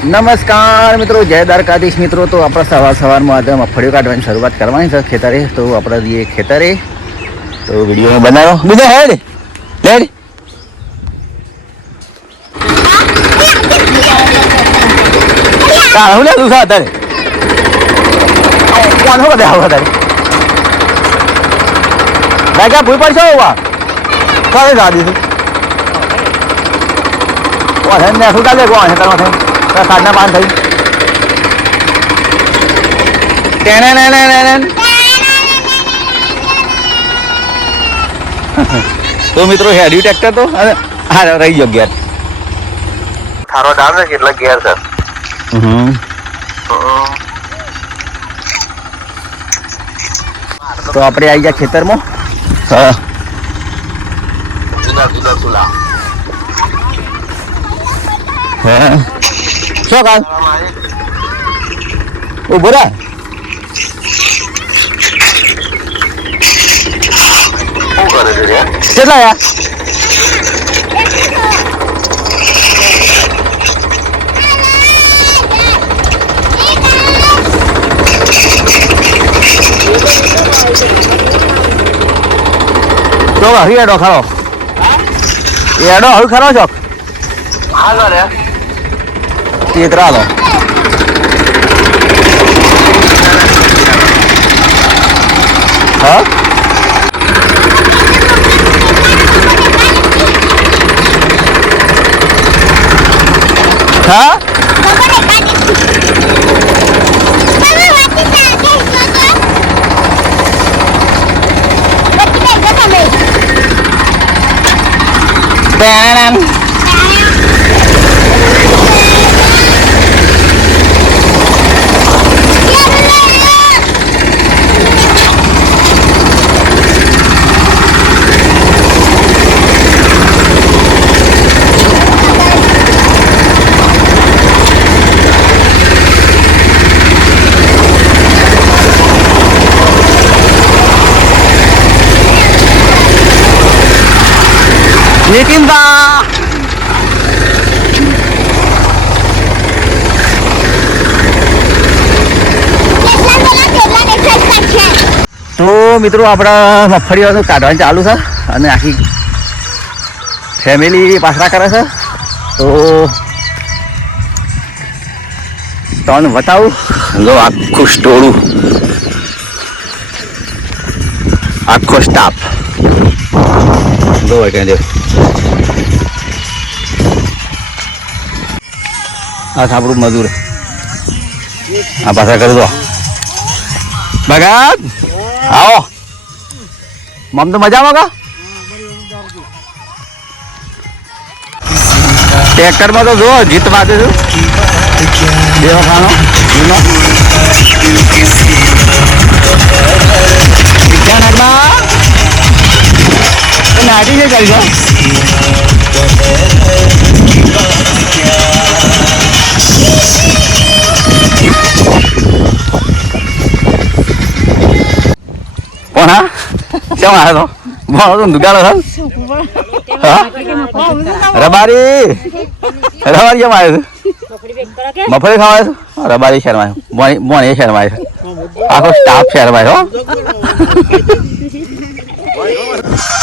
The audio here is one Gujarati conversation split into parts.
નમસ્કાર મિત્રો, જય દ્વારકાધીશ મિત્રો. તો આપણે સવારમાં આજે મગફળીઓ કાઢવાની શરૂઆત કરવાની છે ખેતરે. તો આપણે જઈએ ખેતરે, તો વિડીયો બનાવો. બીજા હેડ હેડ હું લે દુસા અત્યારે કોણ બધે આવો અત્યારે ક્યાં ભૂલ પડશો કરે ગાડી કોણ ને શું ચાલે કોણ કરવા થઈ સાંજના પાન થઈ તો મિત્રો હેડ્યું ટ્રેક્ટર તો હા રહી ગયો ગેર થારો ડાળ ને કેટલા ગેર છે. તો આપણે આવી ગયા ખેતરમાં. જુદા જુદા ચૂલા શું કાલ ઉભો રા શું કરે છે રે? કેટલા યાર જો હરી એડો ખરો એડો હવે ખરો છો હાલો રે તેતરા લો હા હા નીતિનબા તો મિત્રો આપણા મગફળીઓ કાઢવાનું ચાલુ છે અને આખી ફેમિલી પાછરા કરે છે. તો તમને બતાવું જો આખું સ્ટોરું આખો સ્ટાફ જો ક્યાં આ સાંભળું મજૂર આ પાછા કરી દો ભગત આવો મમ તો મજામાં કા ટ્રેક્ટરમાં તો જો જીત માતે છું દેવો ખાનો નાટી છે કરી દો કોણ હા કેમ આવ્યો તો ભણો તો દુકાનો છે રબારી રબારી કેમ આવ્યો છે મફળી ખાવા છો રબારી શહેરમાં મોણી શહેરમાં આવ્યો આખો સ્ટાફ શહેરમાં આવ્યો.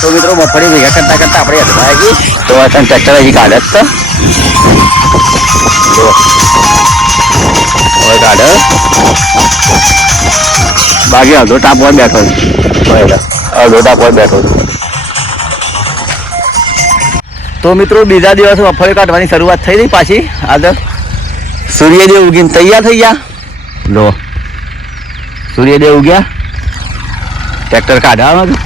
તો મિત્રો મફળી ભેગા કરતા કરતા આપણે અધવાઈ ગઈ. તો અત્યારે ટ્રેક્ટર હજી કાઢે જ તો હવે કાઢે બાકી અડધો ટાપ પર બેઠો અડધો ટાપ પર બેઠો. તો મિત્રો બીજા દિવસે મગફળી કાઢવાની શરૂઆત થઈ ગઈ પાછી. આજે સૂર્યદેવ ઉગીને તૈયાર થઈ ગયા. લો સૂર્યદેવ ઉગ્યા ટ્રેક્ટર કાઢવાનું.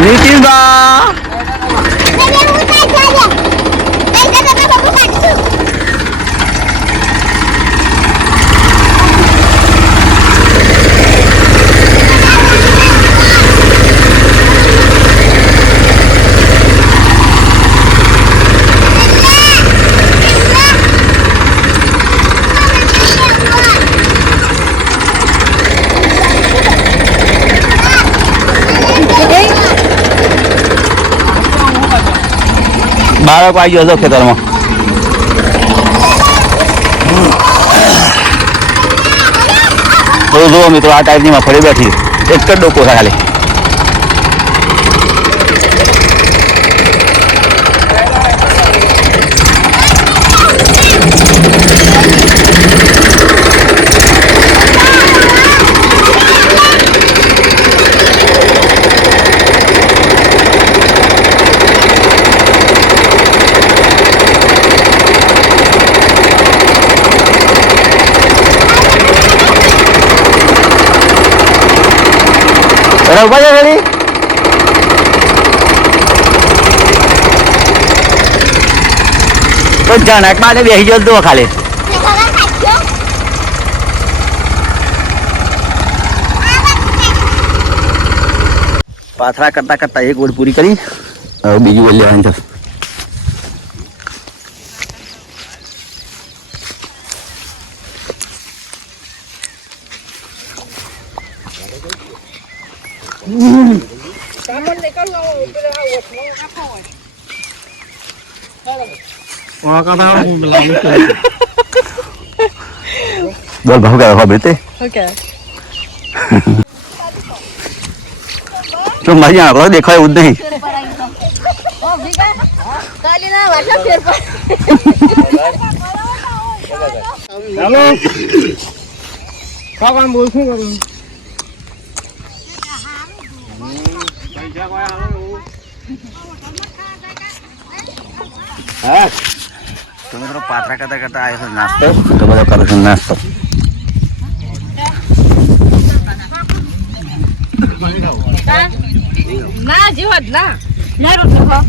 નીતિનબા બાળક આવી ગયો હતો ખેતરમાં. તો જુઓ મિત્રો આ ટાઈપની મગફળી બેઠી એક જ ડોકો છે ખાલી. ઉભા છે રેડી. તો જણક માટે બેસી ગયો તો ખાલી. પાથરા કરતા કરતા એક ઓળ પૂરી કરી હવે બીજી ઓળ લેવાની છે. બોલ ભાવ क्या खबर ते Okay. तो मारी यहाँ पर देखा है उधर ही हेलो क्या काम बोल रहे हो हाँ तो मतलब पात्रा करता करता आया था नाश्तो तो मतलब करो सुन नाश्तो ના જીવત ના ના રોટલો ખાઓ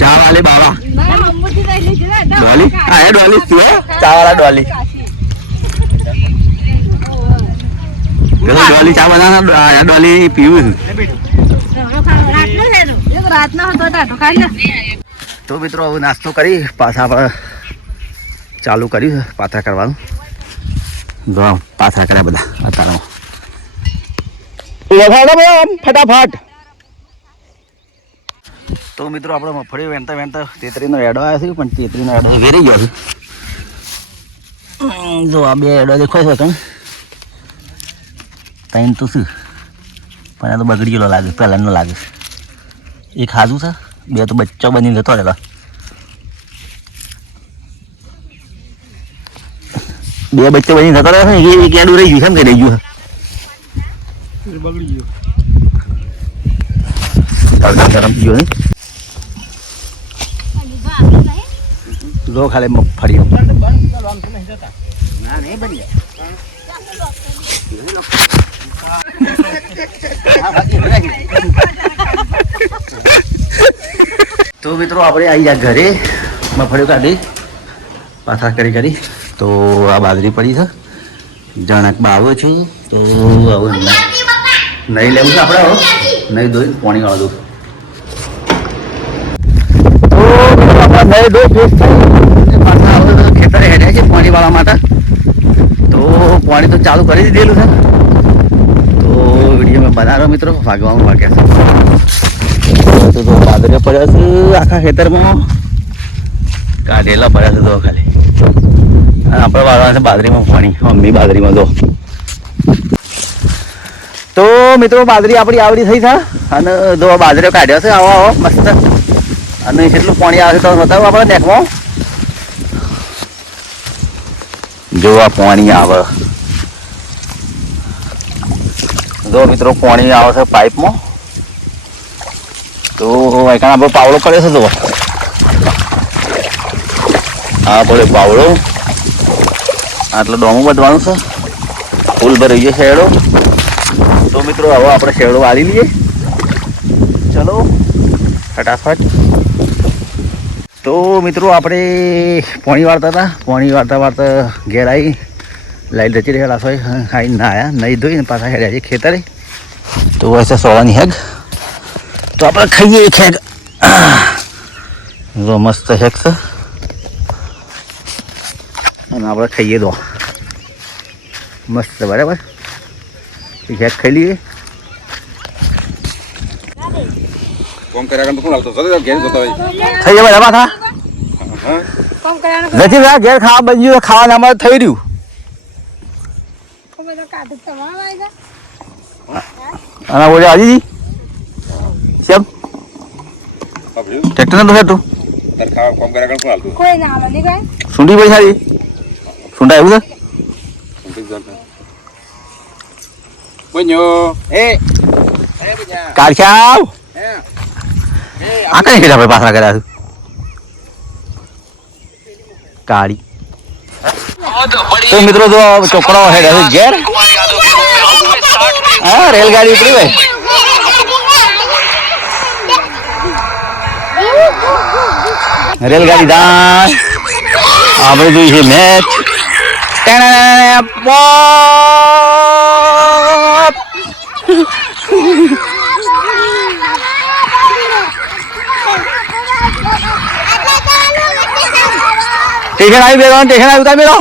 चा वाले बाबा ના મમ્મુજી દઈ લીધી ને डॉली आया डॉली क्यों चा वाला डॉली डॉली चा बनाना आया डॉली पीऊ રાતના હતો ટાટો ખાઈ લે તો મિત્રો હવે નાસ્તો કરી પાછા આપણે ચાલુ કર્યું પાથરા કરવાનું જો પાથરા કર્યા બધા અત્યારમાં ફટાફટ. તો મિત્રો આપણે મગફળી વેણતા વેણતા તેતરીનો એડો આવ્યો છે પણ તેતરીનો એડો વેરી ગયો છે. જો આ બે એડો દેખાય છે તમે ત્રણ તો શું પણ આ તો બગડી ગયેલો લાગે પહેલાંનો લાગે એક હાજુ છે બે તો બચ્ચો બનીને જતો રહેલો બે બચ્ચો બનીને જતો રહ્યો છે ને એક એડું રહી ગયું કેમ કે રહી ગયું बगड़ी ગરમ ગયો ને જો ખાલી મગફળી તો મિત્રો આપણે આવી ગયા ઘરે મગફળીઓ કાઢી પાથરા કરી તો આ બાજરી પડી છે જણક બાવો છું તો હવે નહીં લેવું છે આપણે નહીં ધોઈ પાણી વાળો દઉં તો નહીં ધોઈ ફેસ થઈ પાછા હવે ખેતરે હેડ્યા છે પાણી વાળવા માટે તો પાણી તો ચાલુ કરી દીધેલું છે તો વિડીયો મેં બનાવ્યો મિત્રો ભાગવામાં વાગ્યા છે તો બાદરિયા પડ્યા છે આખા ખેતરમાં કાઢેલા પડ્યા છે તો ખાલી અને આપણે વાળવાના છે બાજરીમાં પાણી મમ્મી બાજરીમાં જો તો મિત્રો બાજરી આપણી આવડી થઈ છે અને જો બાજરીઓ કાઢ્યો છે આવો મસ્ત અને કેટલું પાણી આવે છે તો બતાવો આપણે નેકમાં જો આ પાણી આવે જો મિત્રો પાણી આવે છે પાઇપમાં તો અહીંયા આપણે પાવડો કર્યો છે જો હા બોલે પાવડો આટલો ડોમું બધવાનું છે ફૂલ ભરાઈ ગયો શેડો તો મિત્રો હવે આપણે શેડો વાળી લઈએ ચલો ફટાફટ. તો મિત્રો આપણે પાણી વાળતા હતા, પાણી વાળતા ઘેર આવી લાઈટ રચી રહ્યા લાસો ખાઈ ના આવ્યા, નહીં ધોઈને પાછા હેડ્યા છે ખેતરે. તો હશે સોળાની હેગ, તો આપણે ખાઈએ એક હેગ. જો મસ્ત હેગ છે અને આપણે ખાઈએ દો મસ્ત બરાબર. હેગ ખાઈ લઈએ. કોમ કર્યા તો કોણ આવતો ઘેર જતો હોય થઈ જાય બરાબર થા કોમ કરવાનું નથી ભાઈ ઘેર ખાવા બની ગયું, ખાવાના અમારે થઈ રહ્યું. કોમ તો કાઢી તમારા વાયદા અને બોલે હાજી કેમ બાપડ્યું ટ્રેક્ટર નતું હેતું તાર ખાવા કોમ કર્યા કોણ આવતું કોઈ ના આવે નહીં કઈ સુંડી પડી સારી સુંડા એવું છે બન્યો એ કારખ્યા આ કઈ ખેડા ભાઈ પાછા કર્યા છે કાળી. તો મિત્રો જો ચોકડો હેડે છે ઘેર. હા રેલગાડી ઉપડી ભાઈ. રેલગાડી દાન આપણે જોઈ છે મેચ. ટેશન આવી બે ટેશન આવી ઉતાર મેળો.